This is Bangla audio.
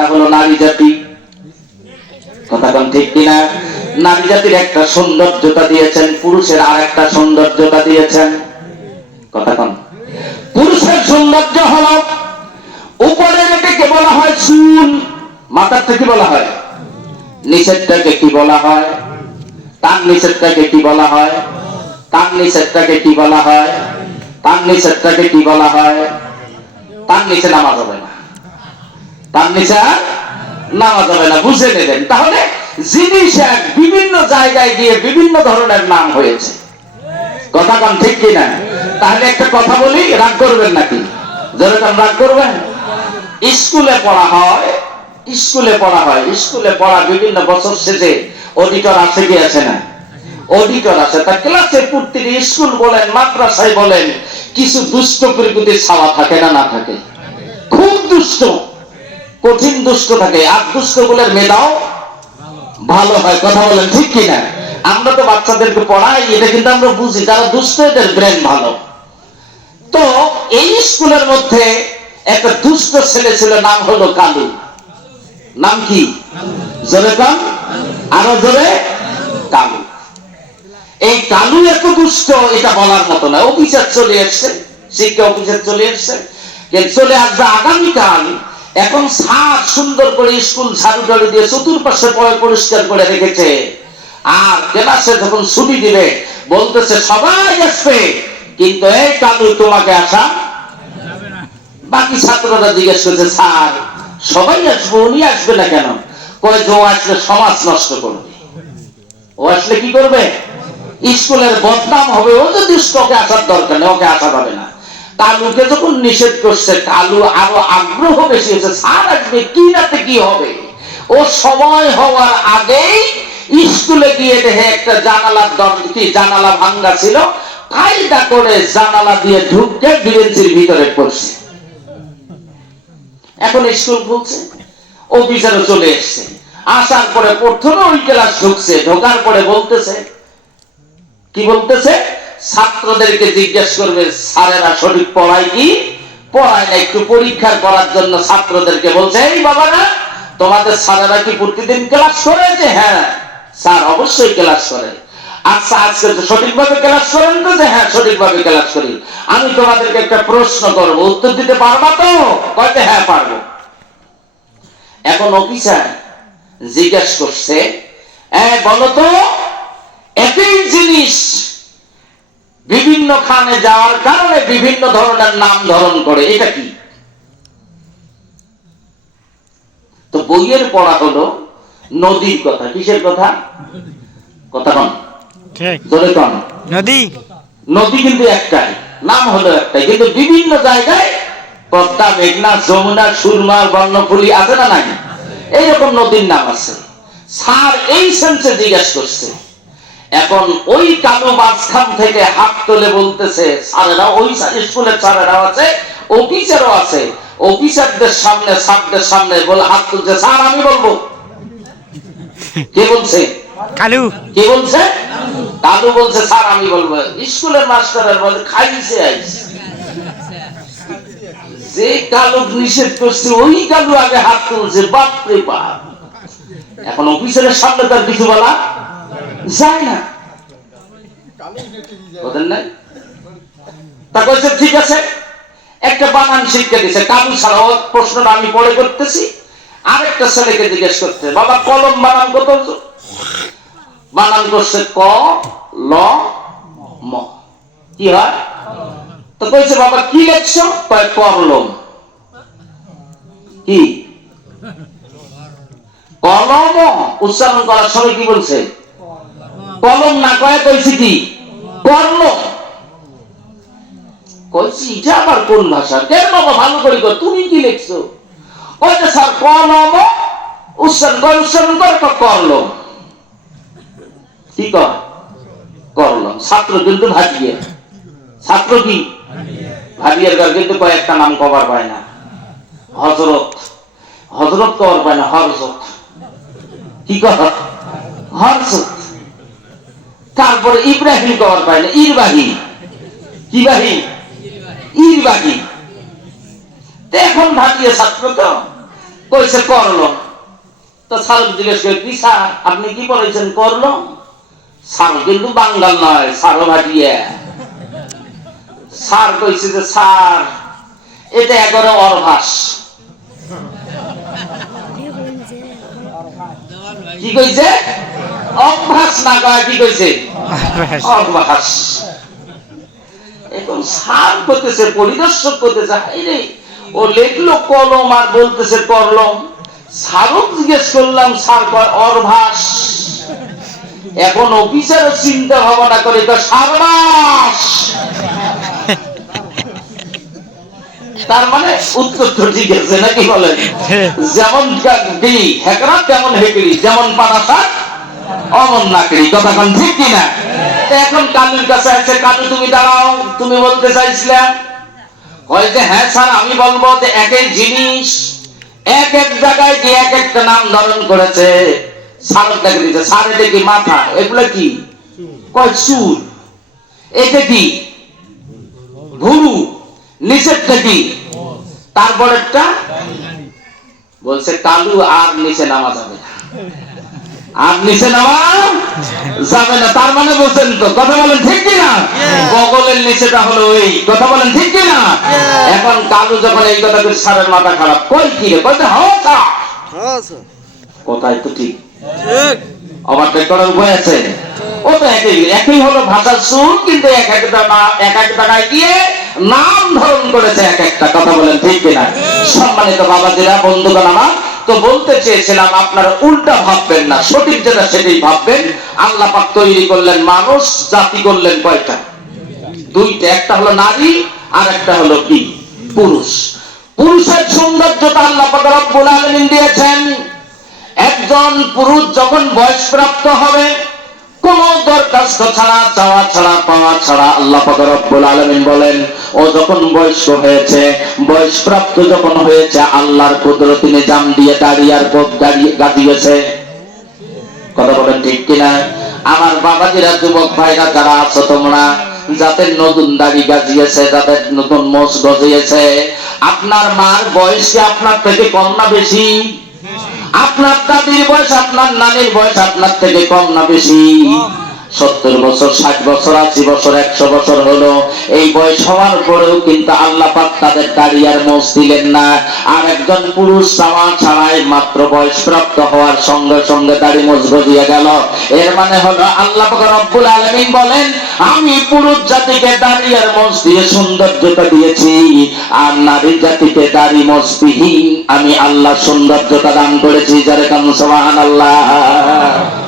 একটা হলো নারী জাতি। কথা কোন ঠিক কিনা? নারী জাতির একটা সৌন্দর্যতা দিয়েছেন, পুরুষের আর একটা সৌন্দর্যতা দিয়েছেন। কথা কোন? পুরুষের সৌন্দর্য হলো উপরের এটাকে বলা হয় চুল, মাথার থেকে বলা হয়, নিচেরটাকে কি বলা হয়? তার নিচেরটাকে কি বলা হয়? তার নিচেরটাকে কি বলা হয়? তার নিচেরটাকে কি বলা হয়? তার নিচে নামা যাবে না, তার নিচে নামা যাবে না, বুঝে নেবেন। তাহলে জিনিস এক, বিভিন্ন জায়গায় গিয়ে বিভিন্ন ধরনের নাম হয়েছে। কথা কম ঠিক কিনা? তাহলে একটা কথা বলি, রাগ করবেন নাকি? যেরকম রাগ করবেন। স্কুলে পড়া হয়, স্কুলে পড়া হয়, স্কুলে পড়া বিভিন্ন বছর শেষে অডিটর আসে কি আছে না? অডিটর আছে। তা ক্লাসে প্রতিটি স্কুল বলেন, মাদ্রাসায় বলেন, কিছু দুষ্ট প্রকৃতির ছাওয়া থাকে না? না থাকে? খুব দুষ্ট, কঠিন দুষ্ট থাকে। আর দুষ্ট গুলোর মেধাও ভালো হয়। কথা বলেন ঠিক কিনা? আমরা তো বাচ্চাদেরকে পড়াই, এটা কিন্তু আমরা বুঝি, যারা দুষ্ট এদের ব্রেন ভালো। তো এই স্কুলের মধ্যে একটা দুষ্ট ছেলে ছিল, নাম হলো কালু। নাম কি? জোরে কাম, আরো জোরে। কালু। এই কালু এত দুষ্ট, এটা বলার মতো না। অফিসার চলে এসছে, শিক্ষা অফিসার চলে এসছে, চলে আসবে আগামীকাল। এখন স্যার সুন্দর করে স্কুল ঝাড়ু টাড়ু দিয়ে চতুর্পাশে পরিষ্কার করে রেখেছে। আর ক্লাসে যখন ছুটি দিবে বলতেছে সবাই আসবে, কিন্তু এই কালু তোমাকে আসা। বাকি ছাত্ররা জিজ্ঞেস করছে, স্যার সবাই আসবে, উনি আসবে না কেন? কয় যে ও আসলে সমাজ নষ্ট করবে। ও আসলে কি করবে? স্কুলের বদনাম হবে। ও যদি ওকে আসার দরকার নেই, ওকে আসা যাবে না। কালুকে যখন নিষেধ করছে, কালু আরো আগ্রহ বেশি হয়েছে, স্যার আসবে কি রাতে কি হবে। ও সময় হওয়ার আগেই স্কুলে গিয়ে দেখে একটা জানালার জানালা ভাঙ্গা ছিল, কায়দা করে জানালা দিয়ে ঢুকে বেঞ্চের ভিতরে পড়ছে। এখন স্কুল খুলছে, অফিসারও চলে এসছে। আসার পরে প্রথমে ওই ক্লাস ঢুকছে, ঢোকার পরে বলতেছে, কি বলতেছে? ছাত্রদেরকে জিজ্ঞেস করবে স্যারেরা সঠিক পড়ায় কি পড়ায় না, একটু পরীক্ষা করার জন্য ছাত্রদেরকে বলছে, এই বাবারা তোমাদের স্যারেরা কি প্রতিদিন ক্লাস করে? যে হ্যাঁ স্যার অবশ্যই ক্লাস করে। আচ্ছা আজকে সঠিকভাবে ক্লাস করেন তো? যে হ্যাঁ সঠিকভাবে ক্লাস করি। আমি তোমাদেরকে একটা প্রশ্ন করব, উত্তর দিতে পারবা তো? কয়তে হ্যাঁ পারবো। এখন অফিসার জিজ্ঞেস করছে, বলো তো একই জিনিস বিভিন্ন খানে যাওয়ার কারণে বিভিন্ন ধরনের নাম ধারণ করে, এটা কি? তো বইয়ের পড়া হলো নদীর কথা। কিসের কথা? কথা কন, জোরে কন। নদী। নদী কিন্তু একটাই, নাম হলো একটাই, কিন্তু বিভিন্ন জায়গায় পদ্মা, মেঘনা, যমুনা, সুরমা, বর্ণফুলী আছে না নাই? এইরকম নদীর নাম আছে। স্যার এই সেন্সে জিজ্ঞেস করছে। এখন ওই কালো মাঝখান থেকে হাত তুলে বলতেছে, স্যারেরা ওই স্কুলের স্যারেরাও আছে, অফিসারও আছে। অফিসারদের সামনে, স্যারদের সামনে বলে হাত তুলছে, স্যার আমি বলবো। কে বলছে? কালু। কে বলছে? কালু বলছে, স্যার আমি বলবো। স্কুলের মাস্টারের বলে খাইছে আইছে। যে কালু নিষেধ করছে ওই কালু আগে হাত তুলছে, বাপরে বাপ। এখন অফিসারের সামনে তার কিছু বলা যায় না, বুঝলেন না? তা কইছে ঠিক আছে, একটা বানান শিক্ষা দিছে। কালু ছাড়াও প্রশ্নটা আমি পড়ে করতেছি, আরেকটা ছেলেকে জিজ্ঞেস করতে, বাবা কলম বানান কত? বানান করছে ক ল ম, কি হয়? তো কইছে বাবা কি লেখছো? কয় করলম। কি? কলম। উচ্চারণ করার সময় কি বলছে? কলম না কয়ে কইছি কি? করলম। কইছি এটা আবার কোন ভাষা? কেন বাবা ভালো করে কর, তুমি কি লিখছো? কইছে স্যার কলম। উচ্চারণ করে করলম। কি কর? করলম। ছাত্র কিন্তু ভাবিয়ে, ছাত্র কি ভাবিয়ার ঘর কিন্তু কয়েকটা নাম কভার পায় না। হযরত, হযরত কভার পায় না, হরজত। কি কর? হরজত। তারপরে ইব্রাহিম কভার পায় না, ইরবাহি। কি বাহি? ইরবাহি। এখন ভাবিয়ে ছাত্র তো কইছে করলো। তো স্যার জিজ্ঞেস করে, কি স্যার আপনি কি বলেছেন করলো? স্যার কিন্তু বাঙ্গাল নয়, স্যারও ভাটিয়া। স্যার কইছে যে স্যার এটা এগারো অরভাস। কি কইছে? অভ্যাস না কয়, কি কইছে? অভ্যাস। এখন স্যার করতেছে, পরিদর্শক করতেছে, ও লেখলো কলম আর বলতেছে করলম। স্যারও জিজ্ঞেস করলাম, স্যার কয় অরভাস। এখন অফিসারও চিন্তা ভাবনা করে সারবাস। তার মানে উত্তর তো ঠিক আছে নাকি বলেন? যেমন হেকরা তেমন হেকড়ি, যেমন পানাশাক অমন নাকড়ি। কথা কোন ঠিক কিনা? এখন কালুর কাছে আছে, কালু তুমি দাঁড়াও, তুমি বলতে চাইছিলাম। বলছে হ্যাঁ স্যার আমি বলবো যে একই জিনিস এক এক জায়গায় গিয়ে এক একটা নাম ধারণ করেছে। স্যার দেখে দিচ্ছে, স্যার এটা কি মাথা, এগুলো কি? কয় চুল। এটা কি? ভুরু। নিচেরটা কি? তারপরেরটা বলছে কালু আর নিচে নামা যাবে না, আর নিচে নামা যাবে না। তার মানে বলছেন তো, কথা বলেন ঠিক কিনা? বগলের নিচেটা হলো এই, কথা বলেন ঠিক কিনা? এখন কালু যখন এই কথা বলে স্যারের মাথা খারাপ। কই কি রে? কইতে কোথায় তো ঠিক আবার করার উপায় আছে? ও তো একই হলো ভাষার সুর, কিন্তু এক এক জায়গায় গিয়ে নাম ধারণ করেছে এক একটা। কথা বলেন ঠিক কিনা? সম্মানিত বাবাজিরা, বন্ধুগণ আমার, তো বলতে চেয়েছিলাম আপনারা উল্টা ভাববেন না, সঠিক যেটা সেটাই ভাববেন। আল্লাহ পাক তৈরি করলেন মানুষ, জাতি করলেন কয়টা? দুইটা। একটা হলো নারী আর একটা হলো কি? পুরুষ। পুরুষের সৌন্দর্যটা আল্লাহ পাক রব্বুল আলামিন দিয়েছেন। একজন পুরুষ যখন বয়সপ্রাপ্ত হবে, কোন দরখাস্ত ছাড়া, চাওয়া ছাড়া, পাওয়া ছাড়া, আল্লাহ পাক রব্বুল আলামিন বলেন ও যখন বয়স্ক হয়েছে, বয়সপ্রাপ্ত যখন হয়েছে, আল্লাহর কুদরতি নিজাম দিয়ে দাঁড়িয়ে আর পথ দাঁড়িয়ে গাজিয়েছে। কথা বলেন ঠিক কিনা? আমার বাবাজিরা, যুবক ভাইরা যারা আছো তোমরা, যাদের নতুন দাড়ি গাজিয়েছে, যাদের নতুন মোষ গজিয়েছে, আপনার মার বয়স কি আপনার থেকে কম না বেশি? আপনার দাদির বয়স, আপনার নানির বয়স আপনার থেকে কম না বেশি? 70 বছর, 60 বছর, 80 বছর, 100 বছর হলো, এই বয়স হওয়ার পরেও কিন্তু আল্লাহ পাক তাদের দাড়ি আর মোষ দিলেন না। আর একজন পুরুষ চাওয়া ছাড়াই মাত্র বয়স প্রাপ্ত হওয়ার সঙ্গে সঙ্গে দাড়ি মোষ গজিয়ে গেল। এর মানে হলো আল্লাহ পাক রব্বুল আলামিন বলেন আমি পুরুষ জাতিকে দাড়ি আর মোষ দিয়ে সৌন্দর্যতা দিয়েছি, আর নারী জাতিকে দাড়ি মোষ বিহীন আমি আল্লাহ সৌন্দর্যতা দান করেছি। যারা কাম সুবহানাল্লাহ।